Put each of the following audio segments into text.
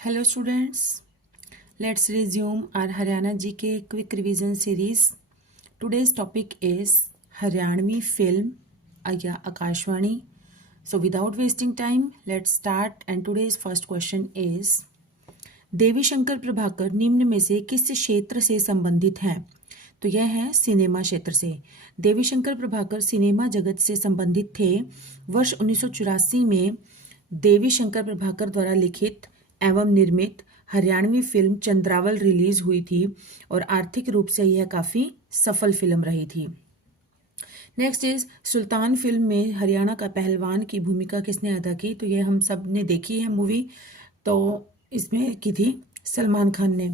Hello students, let's resume our Haryana GK quick revision series. Today's topic is Haryanvi film या Akashvani. So without wasting time, let's start and today's first question is देवी शंकर प्रभाकर निम्न में से किस क्षेत्र से संबंधित हैं? तो यह है सिनेमा क्षेत्र से। देवी शंकर प्रभाकर सिनेमा जगत से संबंधित थे। वर्ष 1984 में देवी शंकर प्रभाकर द्वारा लिखित एवं निर्मित हरियाणवी फिल्म चंद्रावल रिलीज हुई थी और आर्थिक रूप से यह काफ़ी सफल फिल्म रही थी। नेक्स्ट इज सुल्तान फिल्म में हरियाणा का पहलवान की भूमिका किसने अदा की? तो यह हम सब ने देखी है मूवी, तो इसमें की थी सलमान खान ने।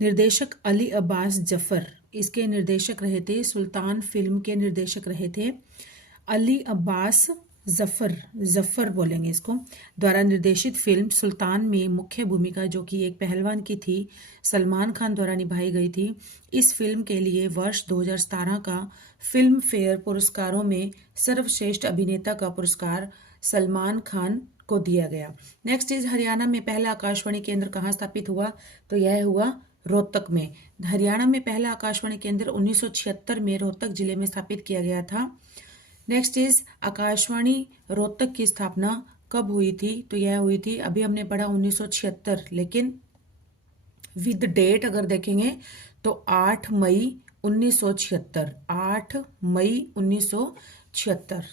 निर्देशक अली अब्बास जफर इसके निर्देशक रहे थे। सुल्तान फिल्म के निर्देशक रहे थे अली अब्बास जफर बोलेंगे इसको, द्वारा निर्देशित फिल्म सुल्तान में मुख्य भूमिका जो कि एक पहलवान की थी सलमान खान द्वारा निभाई गई थी। इस फिल्म के लिए वर्ष 2017 का फिल्म फेयर पुरस्कारों में सर्वश्रेष्ठ अभिनेता का पुरस्कार सलमान खान को दिया गया। नेक्स्ट इज हरियाणा में पहला आकाशवाणी केंद्र कहाँ स्थापित हुआ? तो यह हुआ रोहतक में। हरियाणा में पहला आकाशवाणी केंद्र 1976 में रोहतक जिले में स्थापित किया गया था। नेक्स्ट इज आकाशवाणी रोहतक की स्थापना कब हुई थी? तो यह हुई थी, अभी हमने पढ़ा 1976, लेकिन विद डेट अगर देखेंगे तो 8 मई 1976। 8 मई 1976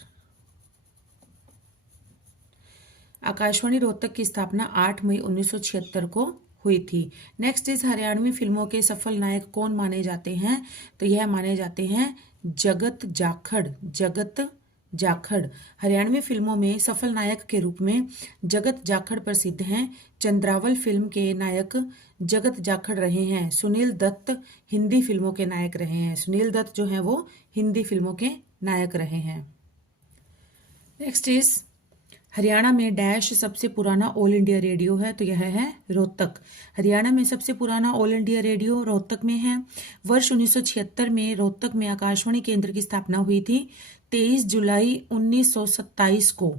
आकाशवाणी रोहतक की स्थापना 8 मई 1976 को हुई थी। नेक्स्ट इज हरियाणवी फिल्मों के सफल नायक कौन माने जाते हैं? तो यह माने जाते हैं जगत जाखड़। हरियाणवी फिल्मों में सफल नायक के रूप में जगत जाखड़ प्रसिद्ध हैं। चंद्रावल फिल्म के नायक जगत जाखड़ रहे हैं। सुनील दत्त हिंदी फिल्मों के नायक रहे हैं। सुनील दत्त जो हैं वो हिंदी फिल्मों के नायक रहे हैं। नेक्स्ट इज हरियाणा में डैश सबसे पुराना ऑल इंडिया रेडियो है? तो यह है रोहतक। हरियाणा में सबसे पुराना ऑल इंडिया रेडियो रोहतक में है। वर्ष 1976 में रोहतक में आकाशवाणी केंद्र की स्थापना हुई थी। 23 जुलाई 1927 को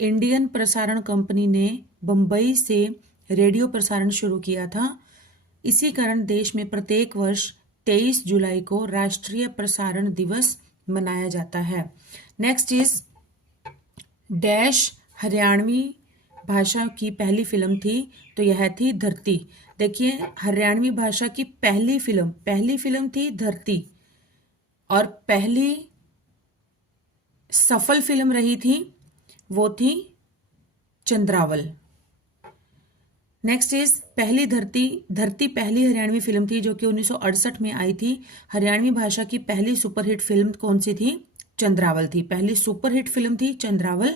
इंडियन प्रसारण कंपनी ने बम्बई से रेडियो प्रसारण शुरू किया था। इसी कारण देश में प्रत्येक वर्ष 23 जुलाई को राष्ट्रीय प्रसारण दिवस मनाया जाता है। नेक्स्ट इज डैश हरियाणवी भाषा की पहली फिल्म थी? तो यह थी धरती। देखिए, हरियाणवी भाषा की पहली फिल्म थी धरती और पहली सफल फिल्म रही थी वो थी चंद्रावल। नेक्स्ट इज पहली धरती पहली हरियाणवी फिल्म थी जो कि 1968 में आई थी। हरियाणवी भाषा की पहली सुपरहिट फिल्म कौन सी थी? चंद्रावल थी। पहली सुपरहिट फिल्म थी चंद्रावल,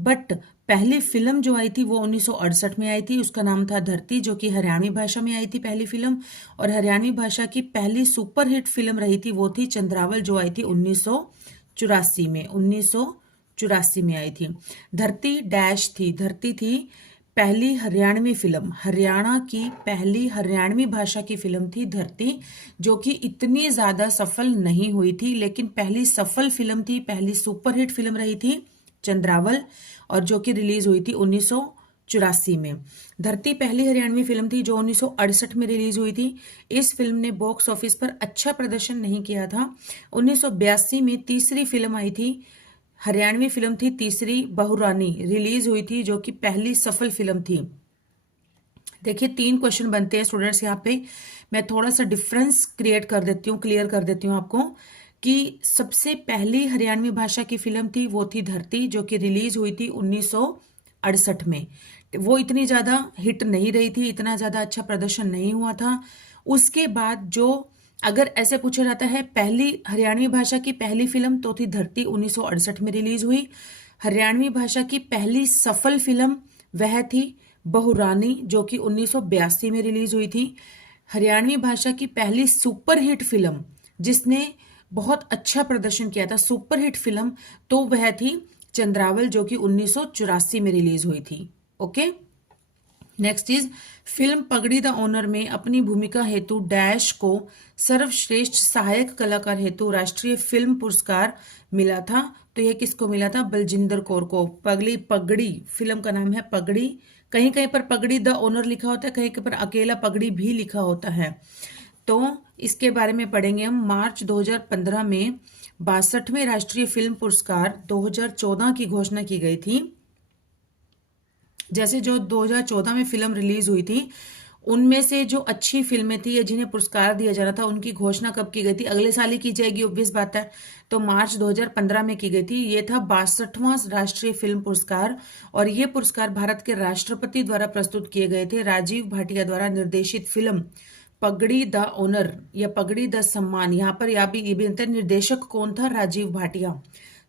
बट पहली फिल्म जो आई थी वो 1968 में आई थी, उसका नाम था धरती, जो कि हरियाणवी भाषा में आई थी पहली फिल्म। और हरियाणवी भाषा की पहली सुपरहिट फिल्म रही थी वो थी चंद्रावल, जो आई थी 1984 में आई थी। धरती डैश थी, धरती थी पहली हरियाणवी फिल्म, हरियाणा की पहली हरियाणवी भाषा की फिल्म थी धरती, जो कि इतनी ज्यादा सफल नहीं हुई थी, लेकिन पहली सफल फिल्म थी, पहली सुपरहिट फिल्म रही थी चंद्रावल, और जो कि रिलीज हुई थी 1984 में। धरती पहली हरियाणवी फिल्म थी जो 1968 में रिलीज हुई थी। इस फिल्म ने बॉक्स ऑफिस पर अच्छा प्रदर्शन नहीं किया था। 1982 में तीसरी फिल्म आई थी, हरियाणवी फिल्म थी तीसरी, बहुरानी, रिलीज हुई थी, जो कि पहली सफल फिल्म थी। देखिए 3 क्वेश्चन बनते हैं स्टूडेंट्स यहाँ पे। मैं थोड़ा सा डिफरेंस क्लियर कर देती हूँ आपको कि सबसे पहली हरियाणवी भाषा की फिल्म थी वो थी धरती, जो कि रिलीज हुई थी 1968 में। वो इतनी ज्यादा हिट नहीं रही थी, इतना ज्यादा अच्छा प्रदर्शन नहीं हुआ था। उसके बाद जो अगर ऐसे पूछा जाता है पहली हरियाणवी भाषा की पहली फिल्म, तो थी धरती, 1968 में रिलीज हुई। हरियाणवी भाषा की पहली सफल फिल्म वह थी बहुरानी, जो कि 1982 में रिलीज हुई थी। हरियाणवी भाषा की पहली सुपरहिट फिल्म जिसने बहुत अच्छा प्रदर्शन किया था, सुपरहिट फिल्म, तो वह थी चंद्रावल, जो कि 1984 में रिलीज हुई थी। ओके। नेक्स्ट इज फिल्म पगड़ी द ऑनर में अपनी भूमिका हेतु डैश को सर्वश्रेष्ठ सहायक कलाकार हेतु राष्ट्रीय फिल्म पुरस्कार मिला था। तो यह किसको मिला था? बलजिंदर कौर को। पगड़ी फिल्म का नाम है पगड़ी कहीं कहीं पर पगड़ी द ओनर लिखा होता है, कहीं कहीं पर अकेला पगड़ी भी लिखा होता है। तो इसके बारे में पढ़ेंगे हम। मार्च 2015 में 62वें राष्ट्रीय फिल्म पुरस्कार 2014 की घोषणा की गई थी। जैसे जो 2014 में फिल्म रिलीज हुई थी, उनमें से जो अच्छी फिल्में थी या जिन्हें पुरस्कार दिया जाना था, उनकी घोषणा कब की गई थी? अगले साल ही की जाएगी, ऑब्वियस बात है। तो मार्च 2015 में की गई थी। ये था 62वां राष्ट्रीय फिल्म पुरस्कार, और ये पुरस्कार भारत के राष्ट्रपति द्वारा प्रस्तुत किए गए थे। राजीव भाटिया द्वारा निर्देशित फिल्म पगड़ी द ओनर या पगड़ी द सम्मान, यहाँ पर या भी ये भी अंतर, निर्देशक कौन था? राजीव भाटिया।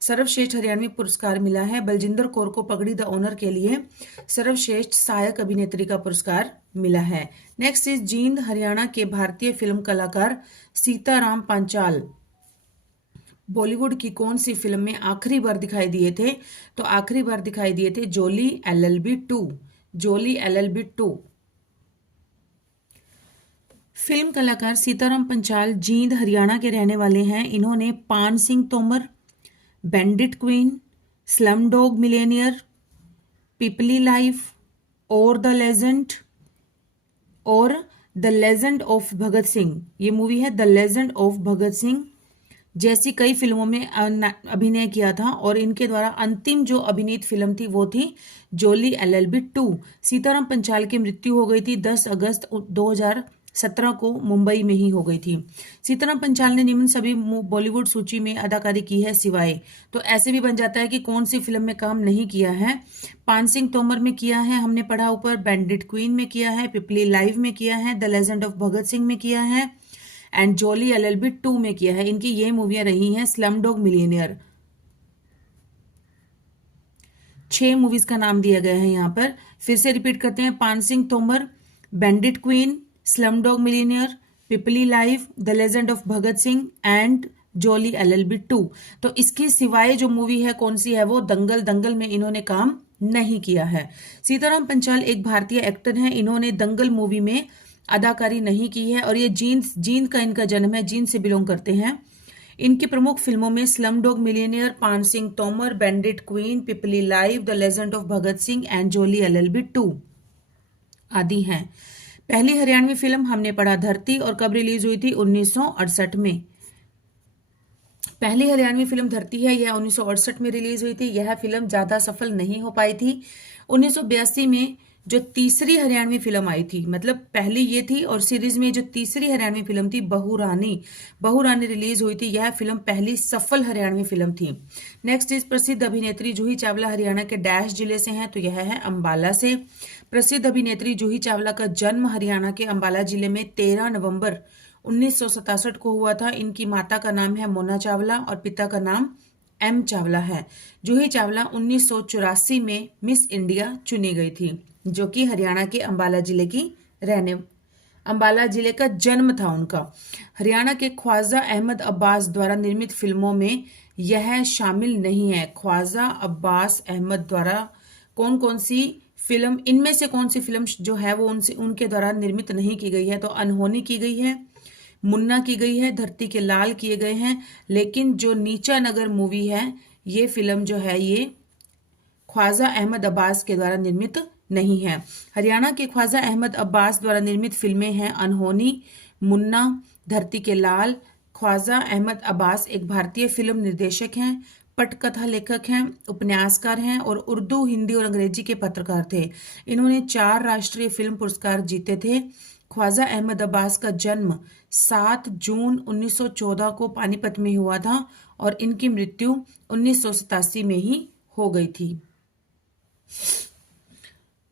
सर्वश्रेष्ठ हरियाणवी पुरस्कार मिला है बलजिंदर कौर को पगड़ी द ओनर के लिए सर्वश्रेष्ठ सहायक अभिनेत्री का पुरस्कार मिला है। नेक्स्ट इज जींद हरियाणा के भारतीय फिल्म कलाकार सीताराम पांचाल बॉलीवुड की कौन सी फिल्म में आखिरी बार दिखाई दिए थे? तो आखिरी बार दिखाई दिए थे जोली LLB 2। जोली LLB 2। फिल्म कलाकार सीताराम पंचाल जींद हरियाणा के रहने वाले हैं। इन्होंने Paan Singh Tomar, bandit queen, slum dog millionaire, Peepli live और the legend of Bhagat Singh, ये मूवी है the legend of Bhagat Singh, जैसी कई फिल्मों में अभिनय किया था। और इनके द्वारा अंतिम जो अभिनीत फिल्म थी वो थी जोली LLB 2। सीताराम पंचाल की मृत्यु हो गई थी 10 अगस्त 2017 को, मुंबई में ही हो गई थी। सीताराम पंचाल ने निम्न सभी बॉलीवुड सूची में अदाकारी की है सिवाय, तो ऐसे भी बन जाता है कि कौन सी फिल्म में काम नहीं किया है। पान सिंह तोमर में किया है, हमने पढ़ा ऊपर, बैंडिट क्वीन में किया है, पिपली लाइव में किया है, the legend of Bhagat Singh में किया है, एंड जोली LLB 2 में किया है। इनकी ये मूवियां रही हैं। स्लम डॉग मिलियनेयर, 6 मूवीज का नाम दिया गया है यहाँ पर। फिर से रिपीट करते हैं, Paan Singh Tomar, bandit queen, slum dog millionaire, Peepli live, the legend of Bhagat Singh and jolly LLB 2। तो इसके सिवाय जो मूवी है कौन सी है? वो दंगल। दंगल में इन्होंने काम नहीं किया है। सीताराम पंचाल एक भारतीय एक्टर हैं। इन्होंने दंगल मूवी में अदाकारी नहीं की है, और ये जींद का इनका जन्म है, जींद से बिलोंग करते हैं। इनकी प्रमुख फिल्मों में slum dog millionaire, Paan Singh Tomar, bandit queen, Peepli live, the legend of Bhagat Singh and jolly LLB 2 आदि हैं। पहली हरियाणवी फिल्म हमने पढ़ा धरती, और कब रिलीज हुई थी? 1968 में। पहली हरियाणवी फिल्म धरती है, यह 1968 में रिलीज हुई थी। यह फिल्म ज्यादा सफल नहीं हो पाई थी। 1982 में जो तीसरी हरियाणवी फिल्म आई थी, मतलब पहली ये थी और सीरीज में जो तीसरी हरियाणवी फिल्म थी बहुरानी रिलीज हुई थी। यह फिल्म पहली सफल हरियाणवी फिल्म थी। नेक्स्ट इज प्रसिद्ध अभिनेत्री जूही चावला हरियाणा के डैश जिले से हैं, तो यह है अंबाला से। प्रसिद्ध अभिनेत्री जूही चावला का जन्म हरियाणा के अंबाला जिले में 13 नवंबर 1967 को हुआ था। इनकी माता का नाम है मोना चावला और पिता का नाम M चावला है। जूही चावला 1984 में मिस इंडिया चुनी गई थी, जो कि हरियाणा के अंबाला जिले की अंबाला जिले का जन्म था उनका। हरियाणा के ख्वाजा अहमद अब्बास द्वारा निर्मित फिल्मों में यह शामिल नहीं है। ख्वाजा अब्बास अहमद द्वारा कौन कौन सी फिल्म, इनमें से कौन सी फिल्म जो है वो उनके द्वारा निर्मित नहीं की गई है? तो अनहोनी की गई है, मुन्ना की गई है, धरती के लाल किए गए हैं। लेकिन जो नीचा नगर मूवी है, ये फिल्म जो है ये ख्वाजा अहमद अब्बास के द्वारा निर्मित नहीं है। हरियाणा के ख्वाजा अहमद अब्बास द्वारा निर्मित फिल्में हैं अनहोनी, मुन्ना, धरती के लाल। ख्वाजा अहमद अब्बास एक भारतीय फिल्म निर्देशक हैं, पटकथा लेखक हैं, उपन्यासकार हैं और उर्दू, हिंदी और अंग्रेजी के पत्रकार थे। इन्होंने 4 राष्ट्रीय फिल्म पुरस्कार जीते थे। ख्वाजा अहमद अब्बास का जन्म 7 जून 1914 को पानीपत में हुआ था और इनकी मृत्यु 1987 में ही हो गई थी।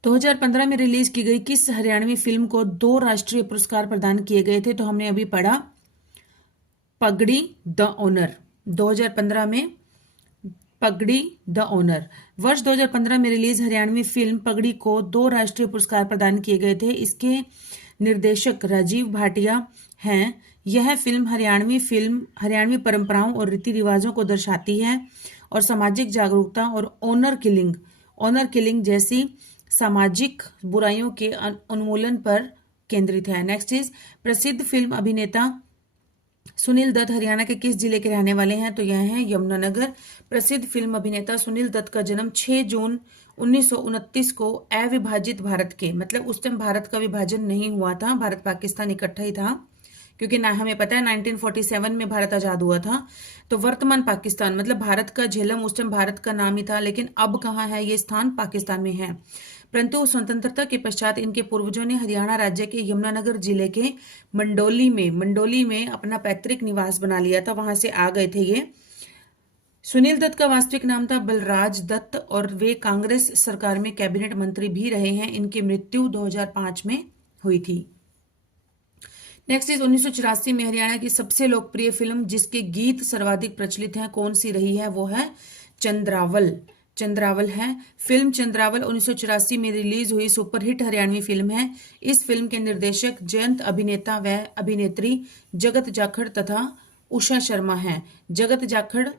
2015 में रिलीज की गई किस हरियाणवी फिल्म को 2 राष्ट्रीय पुरस्कार प्रदान किए गए थे? तो हमने अभी पढ़ा पगड़ी द ओनर। 2015 में पगड़ी द ओनर। वर्ष 2015 में रिलीज हरियाणवी फिल्म पगड़ी को 2 राष्ट्रीय पुरस्कार प्रदान किए गए थे। इसके निर्देशक राजीव भाटिया हैं। यह फिल्म हरियाणवी परंपराओं और रीति रिवाजों को दर्शाती है और सामाजिक जागरूकता और ऑनर किलिंग जैसी सामाजिक बुराइयों के उन्मूलन पर केंद्रित है। नेक्स्ट इज प्रसिद्ध फिल्म अभिनेता सुनील दत्त हरियाणा के किस जिले के रहने वाले हैं? तो यह है यमुनानगर। प्रसिद्ध फिल्म अभिनेता सुनील दत्त का जन्म 6 जून 1929 को अविभाजित भारत के, मतलब उस टाइम भारत का विभाजन नहीं हुआ था, भारत पाकिस्तान इकट्ठा ही था, क्योंकि ना हमें पता है 1947 में भारत आजाद हुआ था। तो वर्तमान पाकिस्तान मतलब भारत का झेलम उस टाइम भारत का नाम ही था, लेकिन अब कहाँ है ये स्थान? पाकिस्तान में है। परंतु स्वतंत्रता के पश्चात इनके पूर्वजों ने हरियाणा राज्य के यमुनानगर जिले के मंडोली में अपना पैतृक निवास बना लिया था, वहां से आ गए थे ये। सुनील दत्त का वास्तविक नाम था बलराज दत्त और वे कांग्रेस सरकार में कैबिनेट मंत्री भी रहे हैं। इनकी मृत्यु 2005 में हुई थी। नेक्स्ट इज 1984 में हरियाणा की सबसे लोकप्रिय फिल्म जिसके गीत सर्वाधिक प्रचलित हैं कौन सी रही है? वो है चंद्रावल है। फिल्म चंद्रावल 1984 में रिलीज हुई सुपरहिट हरियाणवी फिल्म है। इस फिल्म के निर्देशक जयंत, अभिनेता व अभिनेत्री जगत जाखड़ तथा उषा शर्मा हैं। जगत जाखड़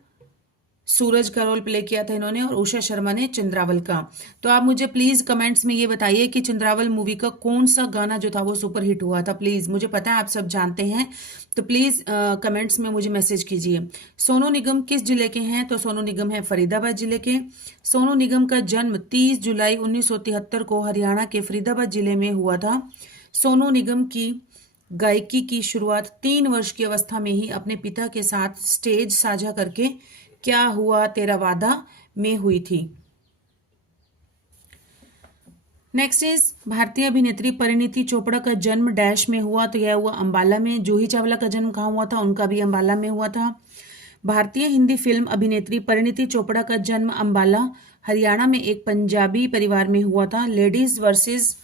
सूरज का रोल प्ले किया था इन्होंने और उषा शर्मा ने चंद्रावल का। तो आप मुझे प्लीज कमेंट्स में ये बताइए कि चंद्रावल मूवी का कौन सा गाना जो था वो सुपरहिट हुआ था। प्लीज, मुझे पता है आप सब जानते हैं, तो प्लीज कमेंट्स में मुझे मैसेज कीजिए। सोनू निगम किस जिले के हैं? तो सोनू निगम है फरीदाबाद जिले के। सोनू निगम का जन्म 30 जुलाई 1973 को हरियाणा के फरीदाबाद जिले में हुआ था। सोनू निगम की गायकी की शुरुआत 3 वर्ष की अवस्था में ही अपने पिता के साथ स्टेज साझा करके क्या हुआ तेरा वादा में हुई थी। नेक्स्ट इज भारतीय अभिनेत्री परिणीति चोपड़ा का जन्म डैश में हुआ? तो यह हुआ अंबाला में। जूही चावला का जन्म कहाँ हुआ था? उनका भी अंबाला में हुआ था। भारतीय हिंदी फिल्म अभिनेत्री परिणीति चोपड़ा का जन्म अंबाला हरियाणा में एक पंजाबी परिवार में हुआ था। लेडीज वर्सेस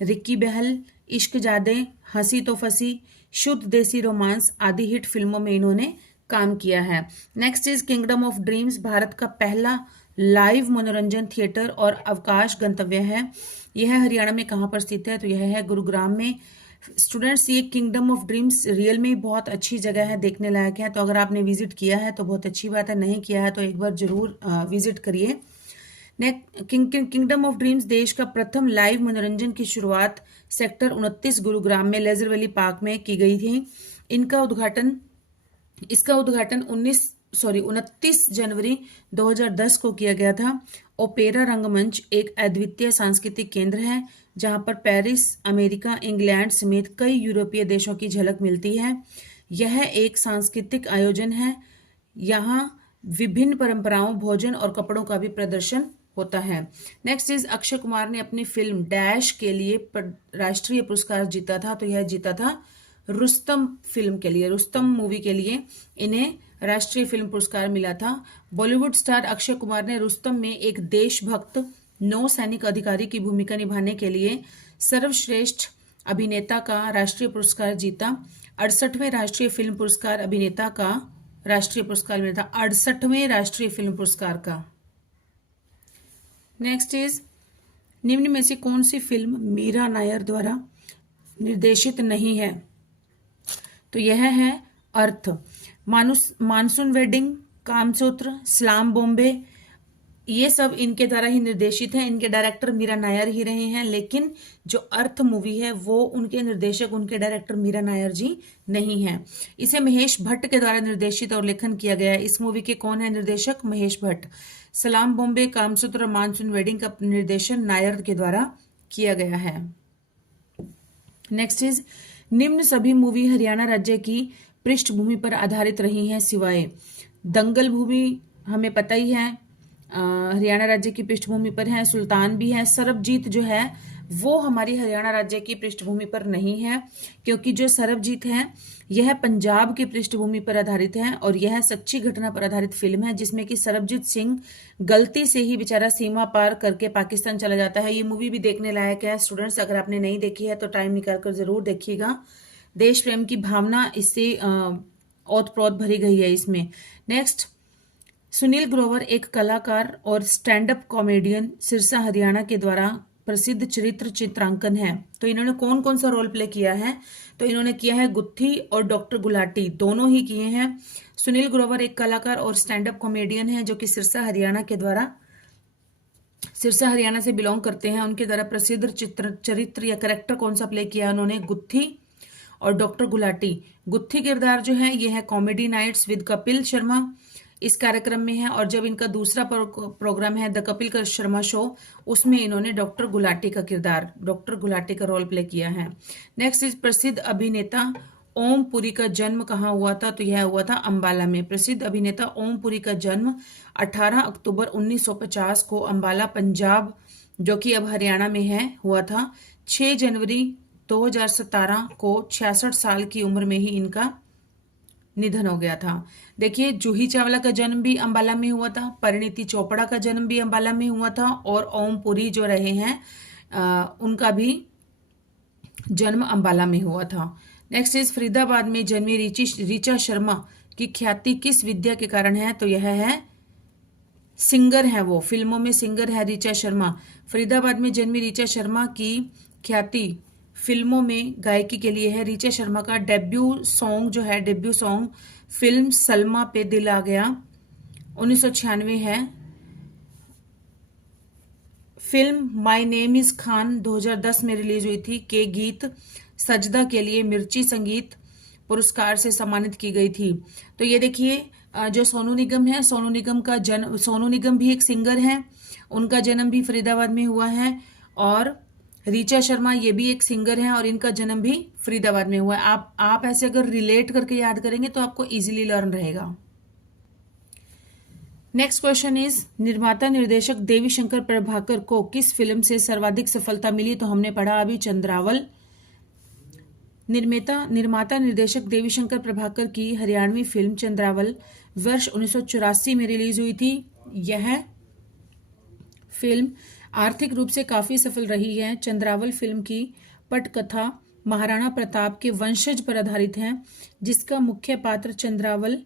रिक्की बहल, इश्क जादे, हंसी तो फंसी, शुद्ध देसी रोमांस आदि हिट फिल्मों में इन्होंने काम किया है। Next is kingdom of dreams Bharat का पहला लाइव मनोरंजन थिएटर और अवकाश गंतव्य है। यह हरियाणा में कहाँ पर स्थित है? तो यह है गुरुग्राम में। स्टूडेंट्स, ये किंगडम ऑफ ड्रीम्स रियल में बहुत अच्छी जगह है, देखने लायक है। तो अगर आपने विजिट किया है तो बहुत अच्छी बात है, नहीं किया है तो एक बार जरूर विजिट करिए। किंगडम ऑफ ड्रीम्स देश का प्रथम लाइव मनोरंजन की शुरुआत सेक्टर 29 गुरुग्राम में लेजर वैली पार्क में की गई थी। इसका उद्घाटन 29 जनवरी 2010 को किया गया था। ओपेरा रंगमंच एक अद्वितीय सांस्कृतिक केंद्र है जहां पर पेरिस, अमेरिका, इंग्लैंड समेत कई यूरोपीय देशों की झलक मिलती है। यह एक सांस्कृतिक आयोजन है। यहाँ विभिन्न परंपराओं, भोजन और कपड़ों का भी प्रदर्शन होता है। नेक्स्ट इज अक्षय कुमार ने अपनी फिल्म डैश के लिए राष्ट्रीय पुरस्कार जीता था। तो यह जीता था रुस्तम फिल्म के लिए, रुस्तम मूवी के लिए इन्हें राष्ट्रीय फिल्म पुरस्कार मिला था। बॉलीवुड स्टार अक्षय कुमार ने रुस्तम में एक देशभक्त नौसैनिक अधिकारी की भूमिका निभाने के लिए सर्वश्रेष्ठ अभिनेता का राष्ट्रीय पुरस्कार जीता। 68वें राष्ट्रीय फिल्म पुरस्कार अभिनेता का राष्ट्रीय पुरस्कार मिला था, 68वें राष्ट्रीय फिल्म पुरस्कार का। नेक्स्ट इज निम्न में से कौन सी फिल्म मीरा नायर द्वारा निर्देशित नहीं है? तो यह है Earth. Monsoon wedding, Kamasutra, Salaam Bombay, ये सब इनके द्वारा ही निर्देशित हैं। इनके डायरेक्टर मीरा नायर ही रहे हैं, लेकिन जो अर्थ मूवी है वो उनके निर्देशक, उनके डायरेक्टर मीरा नायर जी नहीं है। इसे महेश भट्ट के द्वारा निर्देशित और लेखन किया गया है। इस मूवी के कौन है निर्देशक? महेश भट्ट। सलाम बॉम्बे, कामसूत्र और मानसून वेडिंग का निर्देशन नायर के द्वारा किया गया है। नेक्स्ट इज निम्न सभी मूवी हरियाणा राज्य की पृष्ठभूमि पर आधारित रही हैं सिवाय दंगल भूमि, हमें पता ही है हरियाणा राज्य की पृष्ठभूमि पर है। सुल्तान भी है। सरबजीत जो है वो हमारी हरियाणा राज्य की पृष्ठभूमि पर नहीं है, क्योंकि जो सरबजीत है यह पंजाब की पृष्ठभूमि पर आधारित है और यह सच्ची घटना पर आधारित फिल्म है, जिसमें कि सरबजीत सिंह गलती से ही बेचारा सीमा पार करके पाकिस्तान चला जाता है। ये मूवी भी देखने लायक है स्टूडेंट्स, अगर आपने नहीं देखी है तो टाइम निकाल कर जरूर देखिएगा। देश प्रेम की भावना इससे ओतप्रोत भरी गई है इसमें। नेक्स्ट, सुनील ग्रोवर एक कलाकार और stand up comedian Sirsa Haryana के द्वारा प्रसिद्ध चरित्र चित्रांकन है। तो इन्होंने कौन कौन सा रोल प्ले किया है? तो इन्होंने किया है गुत्थी और डॉक्टर गुलाटी, दोनों ही किए हैं। सुनील ग्रोवर एक कलाकार और स्टैंड अप कॉमेडियन है जो कि सिरसा हरियाणा से बिलोंग करते हैं। उनके द्वारा प्रसिद्ध चरित्र या कैरेक्टर कौन सा प्ले किया उन्होंने? गुत्थी और डॉक्टर गुलाटी। गुत्थी किरदार जो है यह है comedy nights with Kapil Sharma. इस कार्यक्रम में है, और जब इनका दूसरा प्रोग्राम है द कपिल शर्मा शो, उसमें इन्होंने डॉक्टर गुलाटी का रोल प्ले किया है। नेक्स्ट इज प्रसिद्ध अभिनेता ओम पुरी का जन्म कहाँ हुआ था? तो यह हुआ था अंबाला में। प्रसिद्ध अभिनेता ओम पुरी का जन्म 18 अक्टूबर 1950 को अंबाला, पंजाब, जो कि अब हरियाणा में है, हुआ था। 6 जनवरी 2017 को 66 साल की उम्र में ही इनका निधन हो गया था। देखिए, जूही चावला का जन्म भी अंबाला में हुआ था, परिणीति चोपड़ा का जन्म भी अंबाला में हुआ था, और ओम पुरी जो रहे हैं उनका भी जन्म अंबाला में हुआ था। नेक्स्ट इज फरीदाबाद में जन्मी ऋचा शर्मा की ख्याति किस विद्या के कारण है? तो यह है सिंगर है, वो फिल्मों में सिंगर है ऋचा शर्मा। फरीदाबाद में जन्मी ऋचा शर्मा की ख्याति फिल्मों में गायकी के लिए है। ऋचा शर्मा का डेब्यू सॉन्ग फिल्म सलमा पे दिल आ गया 1996 है। Film my name is Khan 2010 में रिलीज हुई थी के गीत सजदा के लिए मिर्ची संगीत पुरस्कार से सम्मानित की गई थी। तो ये देखिए, जो सोनू निगम है, सोनू निगम भी एक सिंगर हैं, उनका जन्म भी फरीदाबाद में हुआ है, और ऋचा शर्मा ये भी एक सिंगर हैं और इनका जन्म भी फरीदाबाद में हुआ है। आप ऐसे अगर रिलेट करके याद करेंगे तो आपको इजीली लर्न रहेगा। नेक्स्ट क्वेश्चन इज निर्माता निर्देशक देवी शंकर प्रभाकर को किस फिल्म से सर्वाधिक सफलता मिली? तो हमने पढ़ा अभी चंद्रावल। निर्माता निर्देशक देवी शंकर प्रभाकर की हरियाणवी फिल्म चंद्रावल वर्ष 1984 में रिलीज हुई थी। यह फिल्म आर्थिक रूप से काफी सफल रही है। चंद्रावल फिल्म की पटकथा महाराणा प्रताप के वंशज पर आधारित है, जिसका मुख्य पात्र चंद्रावल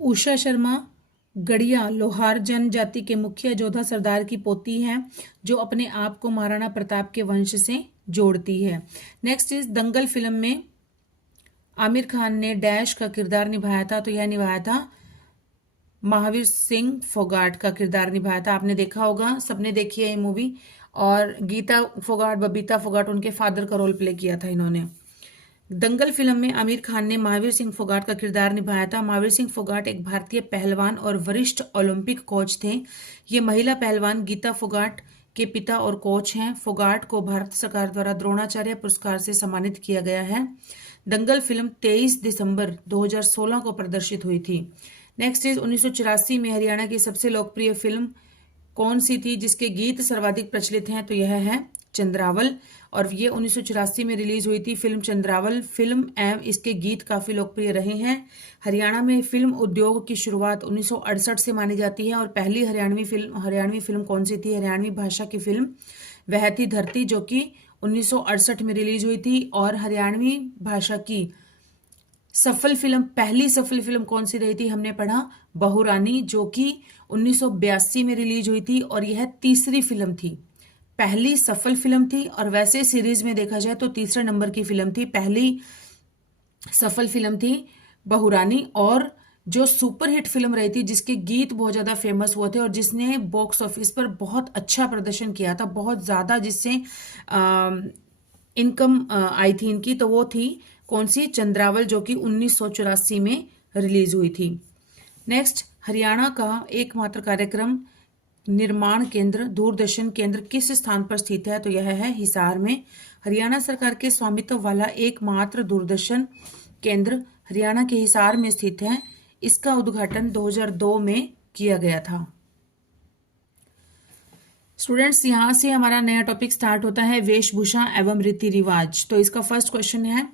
उषा शर्मा गढ़िया लोहार जनजाति के मुख्य योद्धा सरदार की पोती है, जो अपने आप को महाराणा प्रताप के वंश से जोड़ती है। नेक्स्ट इज दंगल फिल्म में आमिर खान ने डैश का किरदार निभाया था। तो यह निभाया था महावीर सिंह फोगाट का किरदार निभाया था। आपने देखा होगा, सबने देखी है ये मूवी, और गीता फोगाट, बबीता फोगाट, उनके फादर का रोल प्ले किया था इन्होंने। दंगल फिल्म में आमिर खान ने महावीर सिंह फोगाट का किरदार निभाया था। महावीर सिंह फोगाट एक भारतीय पहलवान और वरिष्ठ ओलंपिक कोच थे। ये महिला पहलवान गीता फोगाट के पिता और कोच हैं। फोगाट को भारत सरकार द्वारा द्रोणाचार्य पुरस्कार से सम्मानित किया गया है। दंगल फिल्म 23 दिसंबर 2016 को प्रदर्शित हुई थी। नेक्स्ट इज 1984 में हरियाणा की सबसे लोकप्रिय फिल्म कौन सी थी जिसके गीत सर्वाधिक प्रचलित हैं? तो यह है चंद्रावल, और ये 1984 में रिलीज हुई थी फिल्म चंद्रावल। फिल्म एवं इसके गीत काफी लोकप्रिय रहे हैं। हरियाणा में फिल्म उद्योग की शुरुआत 1968 से मानी जाती है, और पहली हरियाणवी फिल्म कौन सी थी? हरियाणवी भाषा की फिल्म वह थी धरती, जो कि 1968 में रिलीज हुई थी। और हरियाणवी भाषा की पहली सफल फिल्म कौन सी रही थी? हमने पढ़ा बहुरानी, जो कि 1982 में रिलीज हुई थी, और यह तीसरी फिल्म थी। पहली सफल फिल्म थी, और वैसे सीरीज में देखा जाए तो तीसरे नंबर की फिल्म थी। पहली सफल फिल्म थी बहुरानी, और जो सुपरहिट फिल्म रही थी, जिसके गीत बहुत ज्यादा फेमस हुए थे और जिसने बॉक्स ऑफिस पर बहुत अच्छा प्रदर्शन किया था, बहुत ज्यादा, जिससे इनकम आई थी इनकी, तो वो थी कौन सी? चंद्रावल, जो कि 1984 में रिलीज हुई थी। नेक्स्ट, हरियाणा का एकमात्र कार्यक्रम निर्माण केंद्र दूरदर्शन केंद्र किस स्थान पर स्थित है? तो यह है हिसार में। हरियाणा सरकार के स्वामित्व वाला एकमात्र दूरदर्शन केंद्र हरियाणा के हिसार में स्थित है। इसका उद्घाटन 2002 में किया गया था। स्टूडेंट्स, यहाँ से हमारा नया टॉपिक स्टार्ट होता है, वेशभूषा एवं रीति रिवाज। तो इसका फर्स्ट क्वेश्चन है,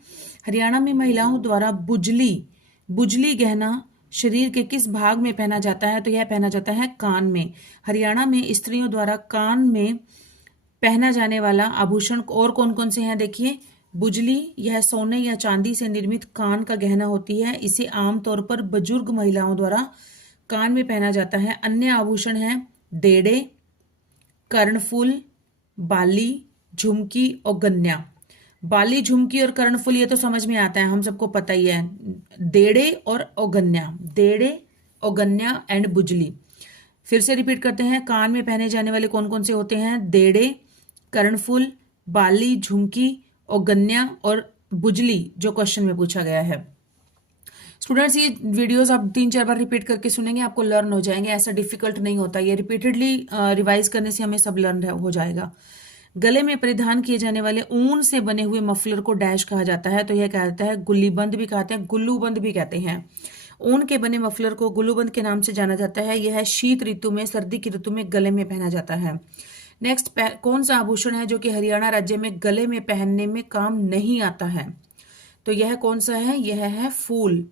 हरियाणा में महिलाओं द्वारा बुजली गहना शरीर के किस भाग में पहना जाता है? तो यह पहना जाता है कान में। हरियाणा में स्त्रियों द्वारा कान में पहना जाने वाला आभूषण और कौन कौन से हैं? देखिए, बुजली, यह सोने या चांदी से निर्मित कान का गहना होती है। इसे आमतौर पर बुजुर्ग महिलाओं द्वारा कान में पहना जाता है। अन्य आभूषण हैं देड़े, कर्णफूल, बाली, झुमकी और गन्या। बाली, झुमकी और कर्णफूल ये तो समझ में आता है, हम सबको पता ही है। देड़े और औगन्या एंड बुजली। फिर से रिपीट करते हैं, कान में पहने जाने वाले कौन कौन से होते हैं? देड़े, कर्णफूल, बाली, झुमकी, औगन्या और बुजली, जो क्वेश्चन में पूछा गया है। स्टूडेंट्स ये वीडियोस आप 3-4 बार रिपीट करके सुनेंगे, आपको लर्न हो जाएंगे, ऐसा डिफिकल्ट नहीं होता, ये रिपीटेडली रिवाइज करने से हमें सब लर्न हो जाएगा। गले में परिधान किए जाने वाले ऊन से बने हुए मफलर को डैश कहा जाता है, तो यह कहता है गुल्लीबंद भी कहते हैं, गुल्लूबंद भी कहते हैं। ऊन के बने मफलर को गुल्लूबंद के नाम से जाना जाता है। यह शीत ऋतु में, सर्दी की ऋतु में गले में पहना जाता है। नेक्स्ट, कौन सा आभूषण है जो कि हरियाणा राज्य में गले में पहनने में काम नहीं आता है? तो यह कौन सा है? यह है फूल।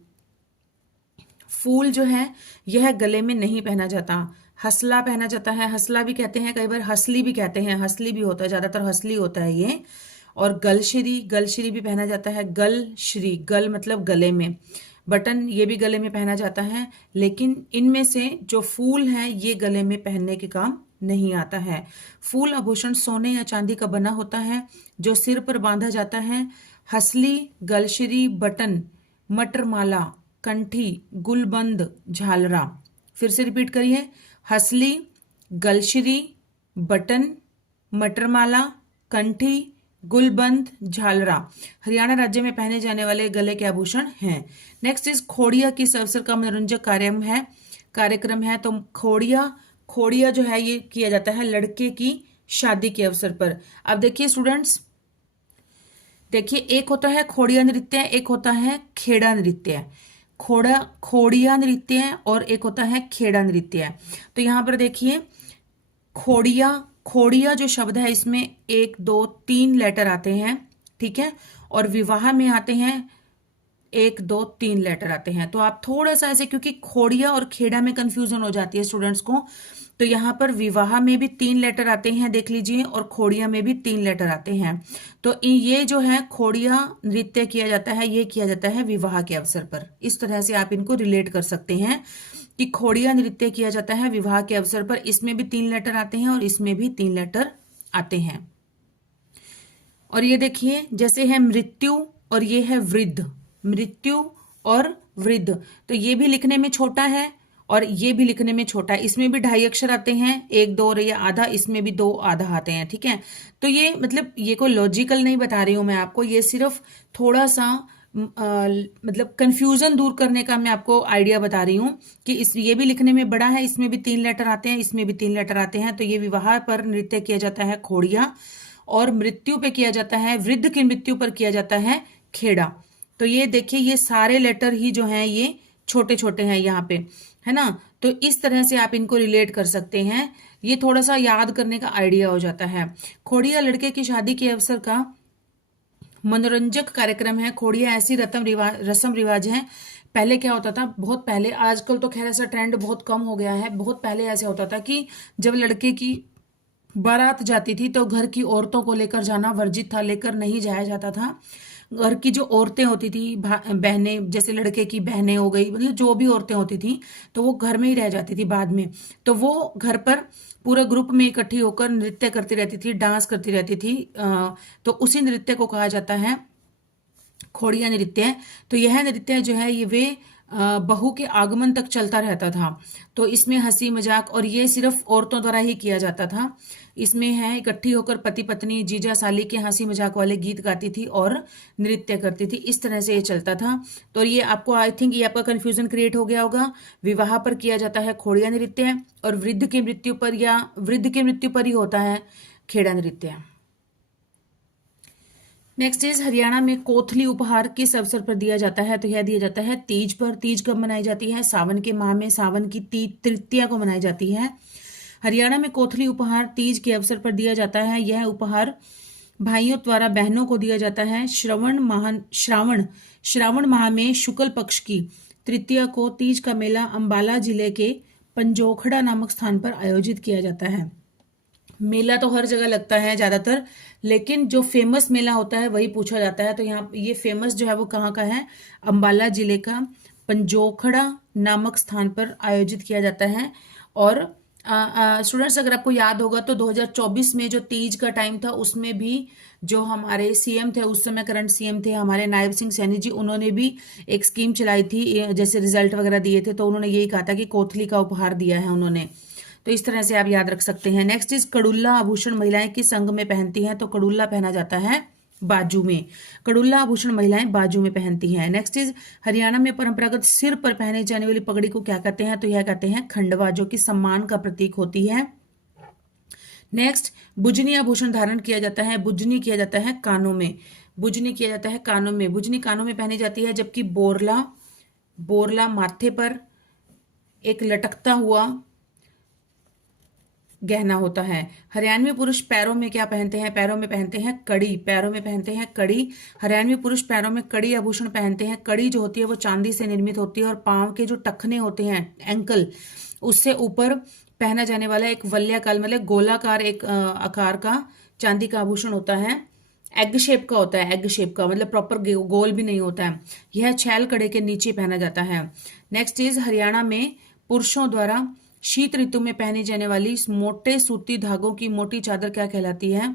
फूल जो है यह गले में नहीं पहना जाता। हसला पहना जाता है, हसला भी कहते हैं, कई बार हसली भी कहते हैं, हसली भी होता है, ज्यादातर हसली होता है ये। और गलश्री, गलश्री भी पहना जाता है, गलश्री, गल मतलब गले में। बटन ये भी गले में पहना जाता है, लेकिन इनमें से जो फूल है ये गले में पहनने के काम नहीं आता है। फूल आभूषण सोने या चांदी का बना होता है जो सिर पर बांधा जाता है। हसली, गलश्री, बटन, मटरमाला, कंठी, गुलबंद, झालरा। फिर से रिपीट करिए, हसली, गलश्री, बटन, मटरमाला, कंठी, गुलबंद, झालरा हरियाणा राज्य में पहने जाने वाले गले के आभूषण हैं। नेक्स्ट इज खोड़िया किस अवसर का मनोरंजक कार्यक्रम है? तो खोड़िया जो है ये किया जाता है लड़के की शादी के अवसर पर। अब देखिए स्टूडेंट्स, देखिए एक होता है खोड़िया नृत्य, एक होता है खेड़ा नृत्य। खोड़िया नृत्य और एक होता है खेड़ा नृत्य। तो यहां पर देखिए खोड़िया जो शब्द है इसमें 1 2 3 लेटर आते हैं, ठीक है, और विवाह में आते हैं 1 2 3 लेटर आते हैं। तो आप थोड़ा सा ऐसे, क्योंकि खोड़िया और खेड़ा में कंफ्यूजन हो जाती है स्टूडेंट्स को, तो यहाँ पर विवाह में भी 3 लेटर आते हैं, देख लीजिए, और खोड़िया में भी 3 लेटर आते हैं। तो ये जो है खोड़िया नृत्य किया जाता है, ये किया जाता है विवाह के अवसर पर। इस तरह से आप इनको रिलेट कर सकते हैं कि खोड़िया नृत्य किया जाता है विवाह के अवसर पर। इसमें भी 3 लेटर आते हैं और इसमें भी 3 लेटर आते हैं। और ये देखिए, जैसे है मृत्यु और ये है वृद्ध, मृत्यु और वृद्ध, तो ये भी लिखने में छोटा है और ये भी लिखने में छोटा है। इसमें भी 2.5 अक्षर आते हैं, 1 2 और ये आधा, इसमें भी 2 आधा आते हैं, ठीक है। तो ये मतलब ये कोई लॉजिकल नहीं बता रही हूं मैं आपको, ये सिर्फ थोड़ा सा मतलब कंफ्यूजन दूर करने का मैं आपको आइडिया बता रही हूँ कि ये भी लिखने में बड़ा है, इसमें भी 3 लेटर आते हैं, इसमें भी 3 लेटर आते हैं। तो ये विवाह पर नृत्य किया जाता है खोड़िया, और मृत्यु पे किया जाता है, वृद्ध की मृत्यु पर किया जाता है खेड़ा। तो ये देखिए, ये सारे लेटर ही जो हैं ये छोटे छोटे हैं यहाँ पे, है ना। तो इस तरह से आप इनको रिलेट कर सकते हैं, ये थोड़ा सा याद करने का आइडिया हो जाता है। खोड़िया लड़के की शादी के अवसर का मनोरंजक कार्यक्रम है। खोड़िया ऐसी रस्म रिवाज है। पहले क्या होता था, बहुत पहले, आजकल तो खैर ऐसा ट्रेंड बहुत कम हो गया है, बहुत पहले ऐसे होता था कि जब लड़के की बारात जाती थी तो घर की औरतों को लेकर जाना वर्जित था, लेकर नहीं जाया जाता था। घर की जो औरतें होती थी, बहनें, जैसे लड़के की बहनें हो गई, मतलब जो भी औरतें होती थी, तो वो घर में ही रह जाती थी बाद में। तो वो घर पर पूरा ग्रुप में इकट्ठी होकर नृत्य करती रहती थी, डांस करती रहती थी। तो उसी नृत्य को कहा जाता है खोड़िया नृत्य। तो यह नृत्य जो है ये वे बहू के आगमन तक चलता रहता था। तो इसमें हंसी मजाक, और ये सिर्फ औरतों द्वारा ही किया जाता था। इसमें है इकट्ठी होकर पति पत्नी जीजा साली के हंसी मजाक वाले गीत गाती थी और नृत्य करती थी। इस तरह से ये चलता था। तो ये आपको, आई थिंक ये आपका कंफ्यूजन क्रिएट हो गया होगा। विवाह पर किया जाता है खोड़िया नृत्य, और वृद्ध की मृत्यु पर या वृद्ध की मृत्यु पर ही होता है खेड़ा नृत्य। नेक्स्ट इज हरियाणा में कोथली उपहार किस अवसर पर दिया जाता है? तो यह दिया जाता है तीज पर। तीज कब मनाई जाती है? सावन के माह में, सावन की तृतीया को मनाई जाती है। हरियाणा में कोथली उपहार तीज के अवसर पर दिया जाता है। यह उपहार भाइयों द्वारा बहनों को दिया जाता है। श्रावण माह में शुक्ल पक्ष की तृतीया को तीज का मेला अंबाला जिले के पंजोखड़ा नामक स्थान पर आयोजित किया जाता है। मेला तो हर जगह लगता है ज्यादातर, लेकिन जो फेमस मेला होता है वही पूछा जाता है। तो यहाँ ये फेमस जो है वो कहाँ का है? अंबाला जिले का पंजोखड़ा नामक स्थान पर आयोजित किया जाता है। और स्टूडेंट्स, अगर आपको याद होगा तो 2024 में जो तीज का टाइम था उसमें भी जो हमारे सीएम थे, उस समय करंट सीएम थे हमारे नायब सिंह सैनी जी, उन्होंने भी एक स्कीम चलाई थी, जैसे रिजल्ट वगैरह दिए थे तो उन्होंने यही कहा था कि कोथली का उपहार दिया है उन्होंने। तो इस तरह से आप याद रख सकते हैं। नेक्स्ट इज कड़ुल्ला आभूषण महिलाएं किस अंग में पहनती हैं? तो कड़ुल्ला पहना जाता है बाजू में। कड़ुल्ला आभूषण महिलाएं बाजू में पहनती हैं। नेक्स्ट इज हरियाणा में परंपरागत सिर पर पहने जाने वाली पगड़ी को क्या कहते हैं? तो यह कहते हैं खंडवा, जो कि सम्मान का प्रतीक होती है। नेक्स्ट, बुजनी आभूषण धारण किया जाता है। बुजनी किया जाता है कानों में। बुजनी किया जाता है कानों में। बुजनी कानों में पहनी जाती है, जबकि बोरला माथे पर एक लटकता हुआ गहना होता है। हरियाणवी पुरुष पैरों में क्या पहनते हैं? पैरों में पहनते हैं कड़ी। पैरों में पहनते हैं कड़ी। हरियाणवी पुरुष पैरों में कड़ी आभूषण पहनते हैं। कड़ी जो होती है वो चांदी से निर्मित होती है और पांव के जो टखने होते हैं, एंकल, उससे ऊपर पहना जाने वाला एक वलयाकार मतलब गोलाकार एक आकार का चांदी का आभूषण होता है। एग शेप का होता है, एग शेप का मतलब प्रॉपर गोल भी नहीं होता है। यह छैल कड़े के नीचे पहना जाता है। नेक्स्ट इज हरियाणा में पुरुषों द्वारा शीत ऋतु में पहनी जाने वाली मोटे सूती धागों की मोटी चादर क्या कहलाती है?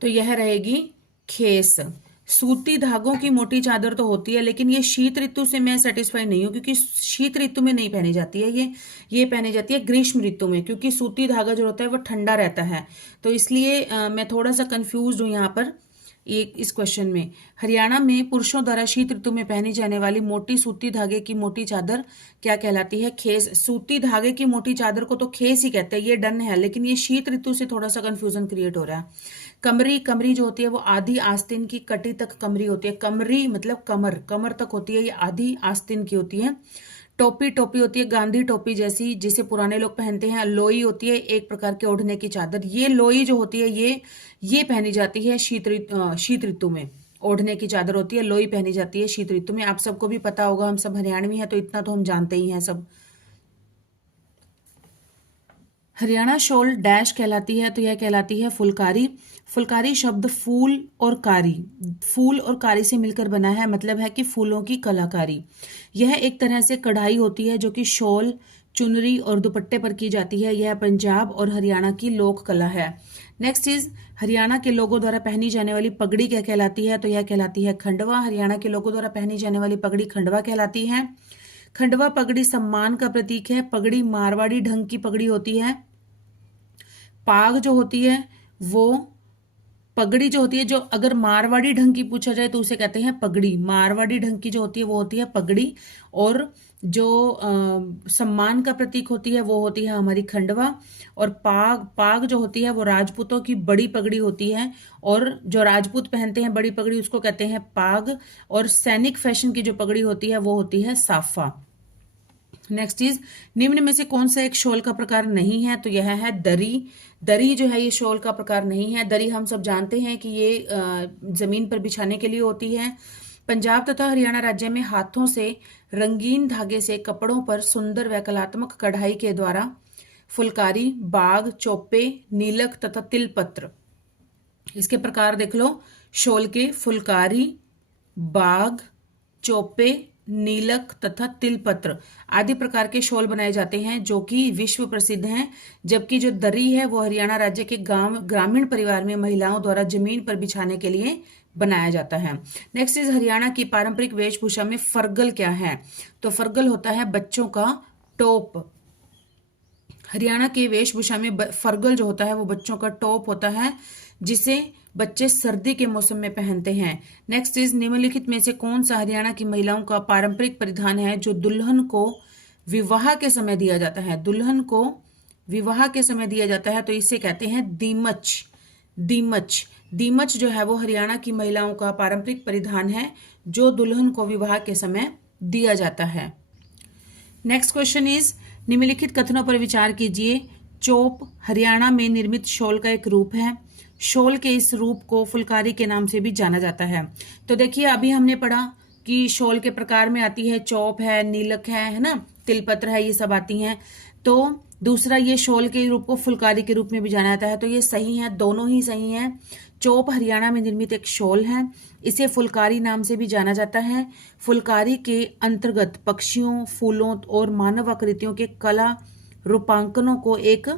तो यह रहेगी खेस। सूती धागों की मोटी चादर तो होती है, लेकिन ये शीत ऋतु से मैं सेटिस्फाई नहीं हूं, क्योंकि शीत ऋतु में नहीं पहनी जाती है। ये पहनी जाती है ग्रीष्म ऋतु में, क्योंकि सूती धागा जो होता है वो ठंडा रहता है। तो इसलिए मैं थोड़ा सा कंफ्यूज हूं यहाँ पर इस क्वेश्चन में। हरियाणा में पुरुषों द्वारा शीत ऋतु में पहनी जाने वाली मोटी सूती धागे की मोटी चादर क्या कहलाती है? खेस। सूती धागे की मोटी चादर को तो खेस ही कहते हैं, ये डन है, लेकिन ये शीत ऋतु से थोड़ा सा कंफ्यूजन क्रिएट हो रहा है। कमरी जो होती है वो आधी आस्तीन की कटी तक कमरी होती है। कमरी मतलब कमर तक होती है, ये आधी आस्तीन की होती है। टोपी होती है गांधी टोपी जैसी, जिसे पुराने लोग पहनते हैं। लोई होती है एक प्रकार के ओढ़ने की चादर। ये लोई जो होती है ये पहनी जाती है शीत ऋतु में। ओढ़ने की चादर होती है, लोई पहनी जाती है शीत ऋतु में। आप सबको भी पता होगा, हम सब हरियाणवी हैं तो इतना तो हम जानते ही हैं सब। हरियाणा शॉल डैश कहलाती है? तो यह कहलाती है फुलकारी। फुलकारी शब्द फूल और कारी से मिलकर बना है, मतलब है कि फूलों की कलाकारी। यह एक तरह से कढ़ाई होती है जो कि शॉल, चुनरी और दुपट्टे पर की जाती है। यह पंजाब और हरियाणा की लोक कला है। नेक्स्ट इज हरियाणा के लोगों द्वारा पहनी जाने वाली पगड़ी क्या कहलाती है? तो यह कहलाती है खंडवा। हरियाणा के लोगों द्वारा पहनी जाने वाली पगड़ी खंडवा कहलाती है। खंडवा पगड़ी सम्मान का प्रतीक है। पगड़ी मारवाड़ी ढंग की पगड़ी होती है। पाग जो होती है वो पगड़ी जो होती है, जो अगर मारवाड़ी ढंग की पूछा जाए तो उसे कहते हैं पगड़ी। मारवाड़ी ढंग की जो होती है वो होती है पगड़ी। और जो सम्मान का प्रतीक होती है वो होती है हमारी खंडवा। और पाग जो होती है वो राजपूतों की बड़ी पगड़ी होती है, और जो राजपूत पहनते हैं बड़ी पगड़ी उसको कहते हैं पाग। और सैनिक फैशन की जो पगड़ी होती है वो होती है साफा। नेक्स्ट इज निम्न में से कौन सा एक शॉल का प्रकार नहीं है? तो यह है दरी। दरी जो है ये शॉल का प्रकार नहीं है। दरी हम सब जानते हैं कि ये जमीन पर बिछाने के लिए होती है। पंजाब तथा हरियाणा राज्य में हाथों से रंगीन धागे से कपड़ों पर सुंदर व कलात्मक कढ़ाई के द्वारा फुलकारी, बाग, चोपे, नीलक तथा तिलपत्र, इसके प्रकार देख लो शॉल के। फुलकारी, बाग, चोपे, नीलक तथा तिलपत्र आदि प्रकार के शॉल बनाए जाते हैं जो कि विश्व प्रसिद्ध हैं। जबकि जो दरी है वो हरियाणा राज्य के ग्रामीण परिवार में महिलाओं द्वारा जमीन पर बिछाने के लिए बनाया जाता है। नेक्स्ट इज हरियाणा की पारंपरिक वेशभूषा में फरगल क्या है? तो फरगल होता है बच्चों का टॉप। हरियाणा के वेशभूषा में फरगल जो होता है वो बच्चों का टॉप होता है, जिसे बच्चे सर्दी के मौसम में पहनते हैं। नेक्स्ट इज निम्नलिखित में से कौन सा हरियाणा की महिलाओं का पारंपरिक परिधान है जो दुल्हन को विवाह के समय दिया जाता है? दुल्हन को विवाह के समय दिया जाता है तो इसे कहते हैं दीमच। दीमच जो है वो हरियाणा की महिलाओं का पारंपरिक परिधान है जो दुल्हन को विवाह के समय दिया जाता है। नेक्स्ट क्वेश्चन इज निम्नलिखित कथनों पर विचार कीजिए। चोप हरियाणा में निर्मित शॉल का एक रूप है। शॉल के इस रूप को फुलकारी के नाम से भी जाना जाता है। तो देखिए अभी हमने पढ़ा कि शॉल के प्रकार में आती है चौप है, नीलक है ना, तिलपत्र है, ये सब आती हैं। तो दूसरा ये शॉल के रूप को फुलकारी के रूप में भी जाना जाता है, तो ये सही है, दोनों ही सही हैं। चौप हरियाणा में निर्मित एक शॉल है, इसे फुलकारी नाम से भी जाना जाता है। फुलकारी के अंतर्गत पक्षियों, फूलों और मानव आकृतियों के कला रूपांकनों को एक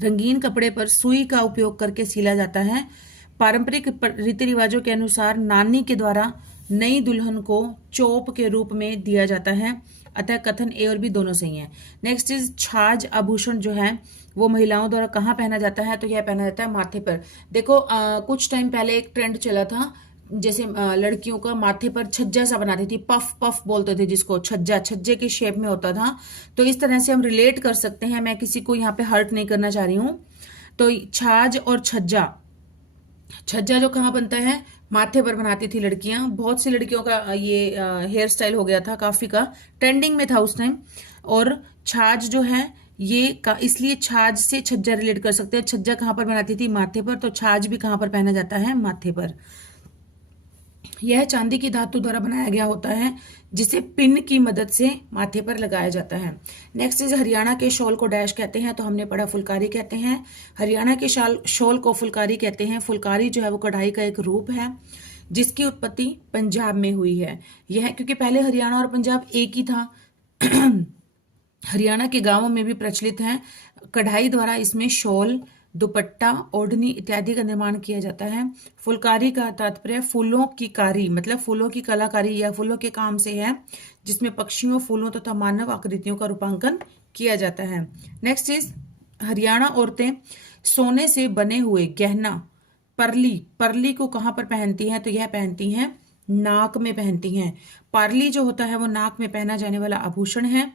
रंगीन कपड़े पर सुई का उपयोग करके सिला जाता है। पारंपरिक रीति रिवाजों के अनुसार नानी के द्वारा नई दुल्हन को चोप के रूप में दिया जाता है, अतः कथन ए और बी दोनों सही हैं। नेक्स्ट इज छाज आभूषण जो है वो महिलाओं द्वारा कहाँ पहना जाता है, तो यह पहना जाता है माथे पर। देखो कुछ टाइम पहले एक ट्रेंड चला था, जैसे लड़कियों का माथे पर छज्जा सा बनाती थी, पफ पफ बोलते थे जिसको, छज्जा छज्जे के शेप में होता था। तो इस तरह से हम रिलेट कर सकते हैं, मैं किसी को यहाँ पे हर्ट नहीं करना चाह रही हूँ। तो छाछ और छज्जा, छज्जा जो कहाँ बनता है, माथे पर बनाती थी लड़कियां। बहुत सी लड़कियों का ये हेयर स्टाइल हो गया था, काफी का ट्रेंडिंग में था उस टाइम। और छाछ जो है ये इसलिए छाछ से छज्जा रिलेट कर सकते हैं। छज्जा कहाँ पर बनाती थी, माथे पर, तो छाछ भी कहाँ पर पहना जाता है, माथे पर। यह चांदी की धातु द्वारा बनाया गया होता है, जिसे पिन की मदद से माथे पर लगाया जाता है। नेक्स्ट इज हरियाणा के शॉल को डैश कहते हैं, तो हमने पढ़ा फुलकारी कहते हैं। हरियाणा के शॉल को फुलकारी कहते हैं। फुलकारी जो है वो कढ़ाई का एक रूप है, जिसकी उत्पत्ति पंजाब में हुई है। यह क्योंकि पहले हरियाणा और पंजाब एक ही था। हरियाणा के गांवों में भी प्रचलित है। कढ़ाई द्वारा इसमें शॉल, दुपट्टा, ओढ़नी इत्यादि का निर्माण किया जाता है। फुलकारी का तात्पर्य फूलों की कारी, मतलब फूलों की कलाकारी या फूलों के काम से है, जिसमें पक्षियों, फूलों तथा मानव आकृतियों का रूपांकन किया जाता है। नेक्स्ट इज हरियाणा औरतें सोने से बने हुए गहना परली, परली को कहाँ पर पहनती हैं, तो यह पहनती हैं नाक में पहनती हैं। पारली जो होता है वो नाक में पहना जाने वाला आभूषण है।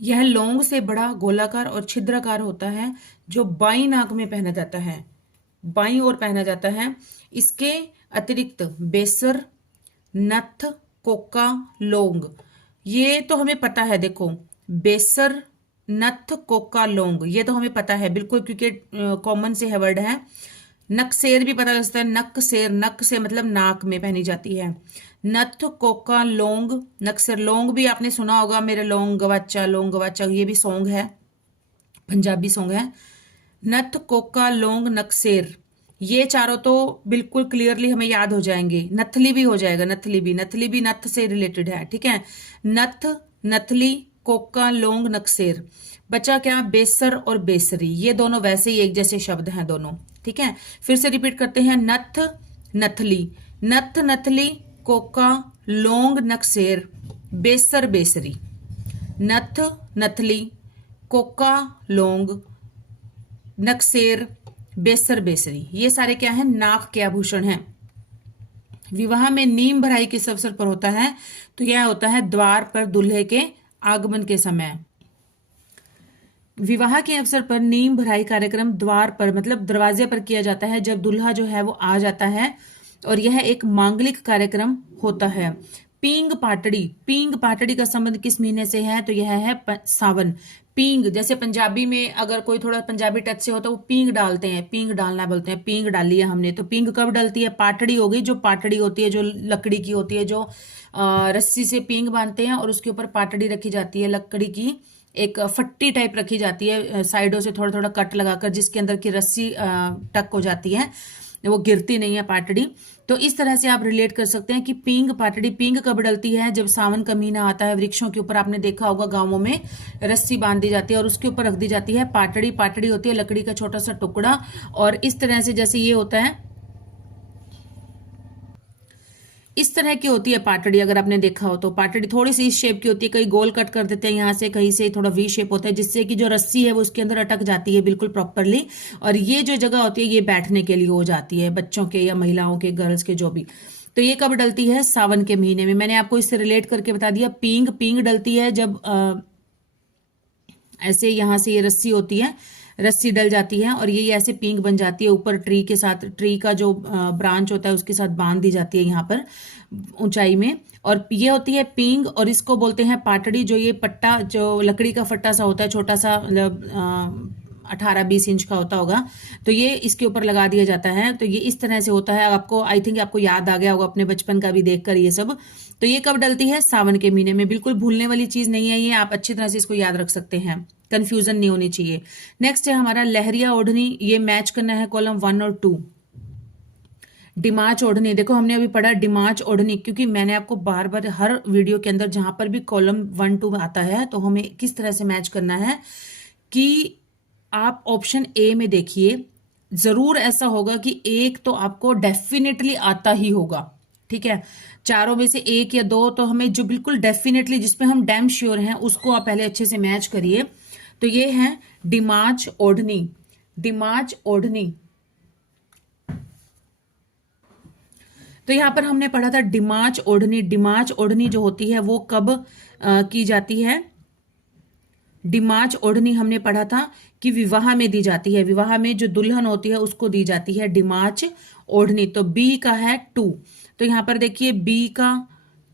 यह लौंग से बड़ा, गोलाकार और छिद्राकार होता है, जो बाईं नाक में पहना जाता है, बाईं ओर पहना जाता है। इसके अतिरिक्त बेसर, नथ, कोका, लौंग, ये तो हमें पता है। देखो बेसर, नथ, कोका, लौंग, ये तो हमें पता है बिल्कुल, क्योंकि कॉमन से है वर्ड है। नकसेर भी पता चलता है, नकसेर, नक से मतलब नाक में पहनी जाती है। नथ, कोका, लौंग, नक्सर, लौंग भी आपने सुना होगा, मेरे लौंग गवाचा, लौंग गवाचा, ये भी सॉन्ग है, पंजाबी सॉन्ग है। नथ, कोका, लौंग, नक्सेर, ये चारों तो बिल्कुल क्लियरली हमें याद हो जाएंगे। नथली भी हो जाएगा, नथली भी, नथली भी नथ से रिलेटेड है, ठीक है। नथ, नथली, कोका, लौंग, नक्सेर। बचा क्या, बेसर और बेसरी, ये दोनों वैसे ही एक जैसे शब्द हैं दोनों, ठीक है। फिर से रिपीट करते हैं, नथ, नथली, नथ, नथली, कोका, लौंग, नक्सेर, बेसर, बेसरी। नथ, नथली, कोका, लौंग, नक्सेर, बेसर, बेसरी, ये सारे क्या है, नाक के आभूषण हैं। विवाह में नीम भराई किस अवसर पर होता है, तो यह होता है द्वार पर दूल्हे के आगमन के समय। विवाह के अवसर पर नीम भराई कार्यक्रम द्वार पर, मतलब दरवाजे पर किया जाता है, जब दूल्हा जो है वो आ जाता है, और यह एक मांगलिक कार्यक्रम होता है। पींग पाटड़ी, पींग पाटड़ी का संबंध किस महीने से है, तो यह है सावन। पींग, जैसे पंजाबी में अगर कोई थोड़ा पंजाबी टच से हो तो वो पींग डालते हैं, पींग डालना बोलते हैं, पींग डाली है हमने। तो पींग कब डलती है, पाटड़ी हो गई, जो पाटड़ी होती है, जो लकड़ी की होती है, जो रस्सी से पींग बांधते हैं और उसके ऊपर पाटड़ी रखी जाती है, लकड़ी की एक फट्टी टाइप रखी जाती है, साइडों से थोड़ा थोड़ा कट लगाकर, जिसके अंदर की रस्सी टक हो जाती है, वो गिरती नहीं है पाटड़ी। तो इस तरह से आप रिलेट कर सकते हैं कि पींग पाटड़ी, पींग कब डलती है, जब सावन का महीना आता है। वृक्षों के ऊपर आपने देखा होगा गांवों में रस्सी बांध दी जाती है और उसके ऊपर रख दी जाती है पाटड़ी। पाटड़ी होती है लकड़ी का छोटा सा टुकड़ा, और इस तरह से जैसे ये होता है, इस तरह की होती है पाटड़ी। अगर आपने देखा हो तो पाटड़ी थोड़ी सी इस शेप की होती है, कहीं गोल कट कर देते हैं यहाँ से, कहीं से थोड़ा वी शेप होता है, जिससे कि जो रस्सी है वो उसके अंदर अटक जाती है बिल्कुल प्रॉपरली, और ये जो जगह होती है ये बैठने के लिए हो जाती है, बच्चों के या महिलाओं के, गर्ल्स के, जो भी। तो ये कब डलती है, सावन के महीने में। मैंने आपको इससे रिलेट करके बता दिया। पींग, पींग डलती है जब ऐसे यहाँ से ये रस्सी होती है, रस्सी डल जाती है और ये ऐसे पींग बन जाती है, ऊपर ट्री के साथ, ट्री का जो ब्रांच होता है उसके साथ बांध दी जाती है यहाँ पर ऊंचाई में, और ये होती है पींग। और इसको बोलते हैं पाटड़ी, जो ये पट्टा, जो लकड़ी का फट्टा सा होता है, छोटा सा, मतलब 18-20 इंच का होता होगा, तो ये इसके ऊपर लगा दिया जाता है। तो ये इस तरह से होता है। आपको आई थिंक आपको याद आ गया होगा अपने बचपन का भी देखकर ये सब। तो ये कब डलती है, सावन के महीने में। बिल्कुल भूलने वाली चीज नहीं है ये, आप अच्छी तरह से इसको याद रख सकते हैं, कंफ्यूजन नहीं होनी चाहिए। नेक्स्ट है हमारा लहरिया ओढ़नी, ये मैच करना है कॉलम 1 और 2। डिमाच ओढ़नी, देखो हमने अभी पढ़ा डिमाच ओढ़नी, क्योंकि मैंने आपको बार बार हर वीडियो के अंदर जहां पर भी कॉलम 1 2 आता है तो हमें किस तरह से मैच करना है, कि आप ऑप्शन ए में देखिए, जरूर ऐसा होगा कि एक तो आपको डेफिनेटली आता ही होगा, ठीक है। चारों में से एक या दो तो हमें जो बिल्कुल डेफिनेटली, जिसमें हम डैम श्योर हैं, उसको आप पहले अच्छे से मैच करिए। तो ये है डिमाच ओढ़नी, डिमाच ओढ़नी। तो यहाँ पर हमने पढ़ा था डिमाच ओढ़नी। डिमाच ओढ़नी जो होती है वो कब की जाती है? डिमाच ओढ़नी हमने पढ़ा था कि विवाह में दी जाती है, विवाह में जो दुल्हन होती है उसको दी जाती है डिमाच ओढ़नी। तो बी का है 2। तो यहाँ पर देखिए बी का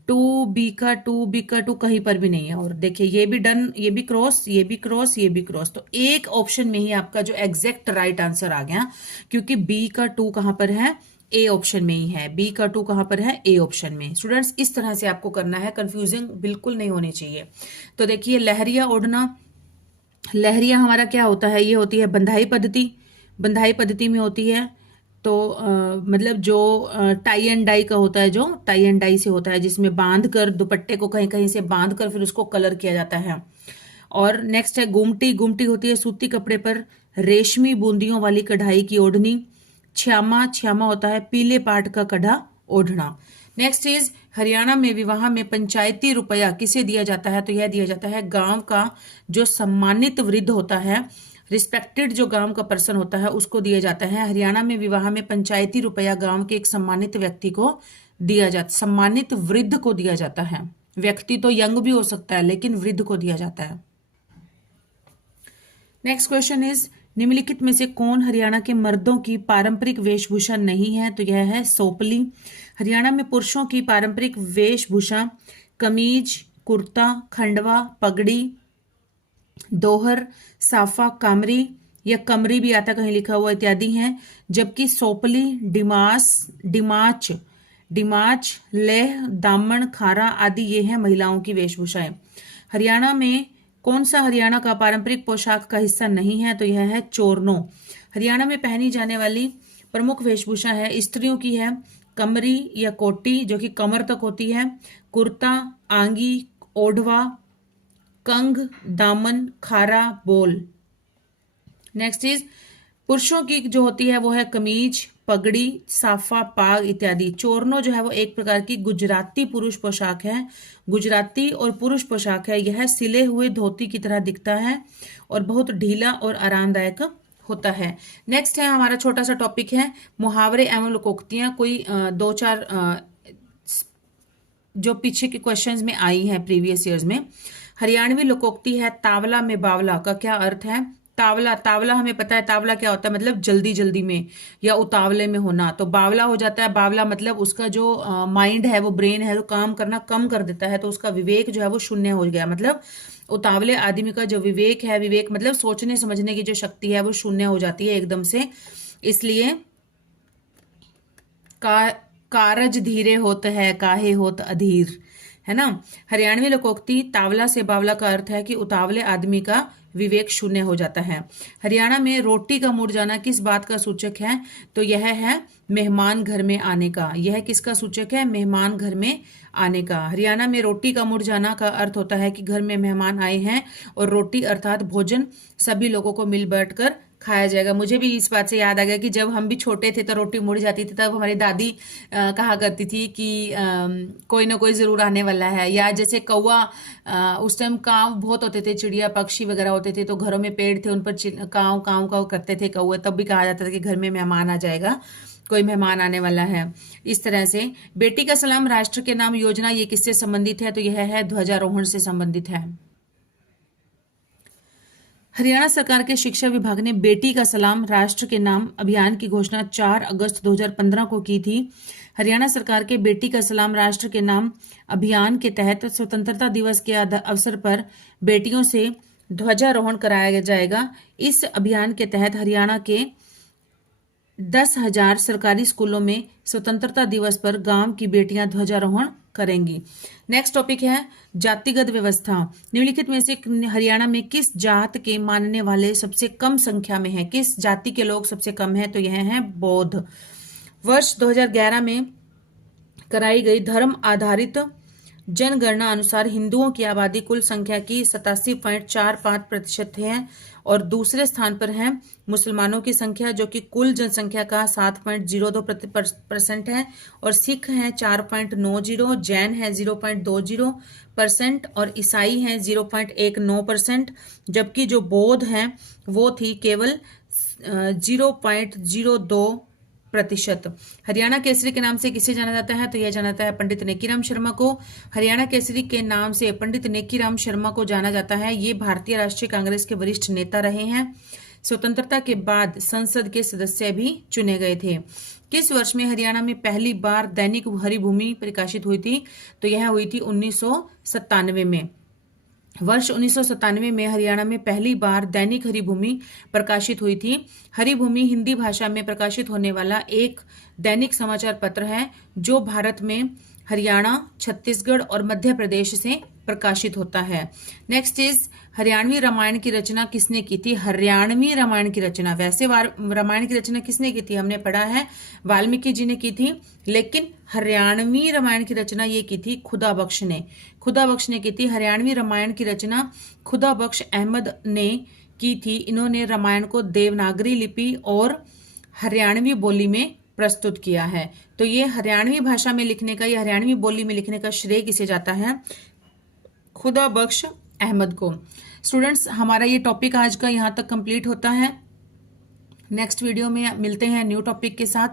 2, बी का 2, बी का 2 कहीं पर भी नहीं है। और देखिए ये भी डन, ये भी क्रॉस, ये भी क्रॉस, ये भी क्रॉस। तो एक ऑप्शन में ही आपका जो एग्जैक्ट राइट आंसर आ गया, क्योंकि बी का 2 कहां पर है? ए ऑप्शन में ही है। बी का 2 कहां पर है? ए ऑप्शन में। स्टूडेंट्स इस तरह से आपको करना है, कंफ्यूजिंग बिल्कुल नहीं होनी चाहिए। तो देखिए लहरिया ओढ़ना, लहरिया हमारा क्या होता है? ये होती है बंधाई पद्धति, बंधाई पद्धति में होती है। तो मतलब जो टाई एंड डाई का होता है, जो टाई एंड डाई से होता है, जिसमें बांध कर दुपट्टे को कहीं कहीं से बांध कर फिर उसको कलर किया जाता है। और नेक्स्ट है गुमटी, गुमटी होती है सूती कपड़े पर रेशमी बूंदियों वाली कढ़ाई की ओढ़नी। छ्यामा, छ्यामा होता है पीले पाट का कढ़ा ओढ़ना। नेक्स्ट इज हरियाणा में विवाह में पंचायती रुपया किसे दिया जाता है? तो यह दिया जाता है गांव का जो सम्मानित वृद्ध होता है, रिस्पेक्टेड जो गांव का पर्सन होता है उसको दिया जाता है। हरियाणा में विवाह में पंचायती रुपया गांव के एक सम्मानित व्यक्ति को दिया जाता, सम्मानित वृद्ध को दिया जाता है। व्यक्ति तो यंग भी हो सकता है, लेकिन वृद्ध को दिया जाता है। नेक्स्ट क्वेश्चन इज निम्नलिखित में से कौन हरियाणा के मर्दों की पारंपरिक वेशभूषा नहीं है? तो यह है सोपली। हरियाणा में पुरुषों की पारंपरिक वेशभूषा कमीज, कुर्ता, खंडवा, पगड़ी, दोहर, साफा, कामरी या कमरी भी आता कहीं लिखा हुआ इत्यादि हैं। जबकि सोपली, डिमाच, डिमाच, लेह, दामन, खारा आदि ये हैं महिलाओं की वेशभूषाएं। हरियाणा में कौन सा हरियाणा का पारंपरिक पोशाक का हिस्सा नहीं है? तो यह है चोरनो। हरियाणा में पहनी जाने वाली प्रमुख वेशभूषा है स्त्रियों की है कमरी या कोटी जो कि कमर तक होती है, कुर्ता, आंगी, ओढ़वा, कंग, दामन, खारा, बोल। नेक्स्ट इज पुरुषों की जो होती है वो है कमीज, पगड़ी, साफा, पाग इत्यादि। चोरनो जो है वो एक प्रकार की गुजराती पुरुष पोशाक है, गुजराती और पुरुष पोशाक है। यह सिले हुए धोती की तरह दिखता है और बहुत ढीला और आरामदायक होता है। नेक्स्ट है हमारा छोटा सा टॉपिक है मुहावरे एवं लोकोक्तियां। कोई 2-4 जो पीछे के क्वेश्चंस में आई हैं प्रीवियस ईयर्स में। हरियाणवी लोकोक्ति है तावला में बावला का क्या अर्थ है? तावला, तावला हमें पता है तावला क्या होता है, मतलब जल्दी जल्दी में या उतावले में होना। तो बावला हो जाता है, बावला मतलब उसका जो माइंड है वो ब्रेन है वो काम करना कम कर देता है, तो उसका विवेक जो है वो शून्य हो गया। मतलब उतावले आदमी का जो विवेक है, विवेक मतलब सोचने समझने की जो शक्ति है वो शून्य हो जाती है एकदम से। इसलिए कारज धीरे होत है काहे होत अधीर, है ना। हरियाणवी लोकोक्ति तावला से बावला का अर्थ है कि उतावले आदमी का विवेक शून्य हो जाता है। हरियाणा में रोटी का मुड़ जाना किस बात का सूचक है? तो यह है मेहमान घर में आने का। यह किसका सूचक है? मेहमान घर में आने का। हरियाणा में रोटी का मुड़ जाना का अर्थ होता है कि घर में मेहमान आए हैं और रोटी अर्थात भोजन सभी लोगों को मिल बैठ कर खाया जाएगा। मुझे भी इस बात से याद आ गया कि जब हम भी छोटे थे तो रोटी मुड़ जाती थी, तब हमारी दादी कहा करती थी कि कोई ना कोई जरूर आने वाला है। या जैसे कौवा, उस टाइम काव बहुत होते थे, चिड़िया पक्षी वगैरह होते थे, तो घरों में पेड़ थे उन पर काव काव काव करते थे कौवे, तब भी कहा जाता था कि घर में मेहमान आ जाएगा, कोई मेहमान आने वाला है। इस तरह से बेटी का सलाम राष्ट्र के नाम योजना ये किससे संबंधित है? तो यह है ध्वजारोहण से संबंधित है। हरियाणा सरकार के शिक्षा विभाग ने बेटी का सलाम राष्ट्र के नाम अभियान की घोषणा 4 अगस्त 2015 को की थी। हरियाणा सरकार के बेटी का सलाम राष्ट्र के नाम अभियान के तहत स्वतंत्रता दिवस के अवसर पर बेटियों से ध्वजारोहण कराया जाएगा। इस अभियान के तहत हरियाणा के 10,000 सरकारी स्कूलों में स्वतंत्रता दिवस पर गांव की बेटियां ध्वजारोहण करेंगी। नेक्स्ट टॉपिक है जातिगत व्यवस्था। निम्नलिखित में से हरियाणा में किस जात के मानने वाले सबसे कम संख्या में है? किस जाति के लोग सबसे कम है? तो यह है बौद्ध। वर्ष 2011 में कराई गई धर्म आधारित जनगणना अनुसार हिंदुओं की आबादी कुल संख्या की 87.45% है और दूसरे स्थान पर है मुसलमानों की संख्या जो कि कुल जनसंख्या का 7.02% है और सिख हैं 4.90, जैन है 0.20% और ईसाई हैं 0.19%, जबकि जो बौद्ध हैं वो थी केवल 0.02%। हरियाणा केसरी के नाम से किसे जाना जाता है? तो यह जाना जाता है पंडित नेकीराम शर्मा को। हरियाणा केसरी के नाम से पंडित नेकीराम शर्मा को जाना जाता है। ये भारतीय राष्ट्रीय कांग्रेस के वरिष्ठ नेता रहे हैं। स्वतंत्रता के बाद संसद के सदस्य भी चुने गए थे। किस वर्ष में हरियाणा में पहली बार दैनिक हरिभूमि प्रकाशित हुई थी? तो यह हुई थी 1997 में। वर्ष 1997 में हरियाणा में पहली बार दैनिक हरिभूमि प्रकाशित हुई थी। हरिभूमि हिंदी भाषा में प्रकाशित होने वाला एक दैनिक समाचार पत्र है जो भारत में हरियाणा, छत्तीसगढ़ और मध्य प्रदेश से प्रकाशित होता है। नेक्स्ट इज हरियाणवी रामायण की रचना किसने की थी? हरियाणवी रामायण की रचना, वैसे रामायण की रचना किसने की थी? हमने पढ़ा है वाल्मीकि जी ने की थी, लेकिन हरियाणवी रामायण की रचना ये की थी खुदा बख्श ने। खुदा बख्श ने की थी। हरियाणवी रामायण की रचना खुदा बख्श अहमद ने की थी। इन्होंने रामायण को देवनागरी लिपि और हरियाणवी बोली में प्रस्तुत किया है। तो ये हरियाणवी भाषा में लिखने का, या हरियाणवी बोली में लिखने का श्रेय किसे जाता है? खुदा बख्श अहमद को। स्टूडेंट्स, हमारा ये टॉपिक आज का यहाँ तक कंप्लीट होता है। नेक्स्ट वीडियो में मिलते हैं न्यू टॉपिक के साथ।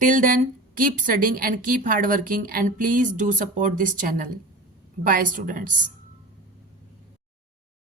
Till then keep studying and keep hard working and please do support this channel. Bye students.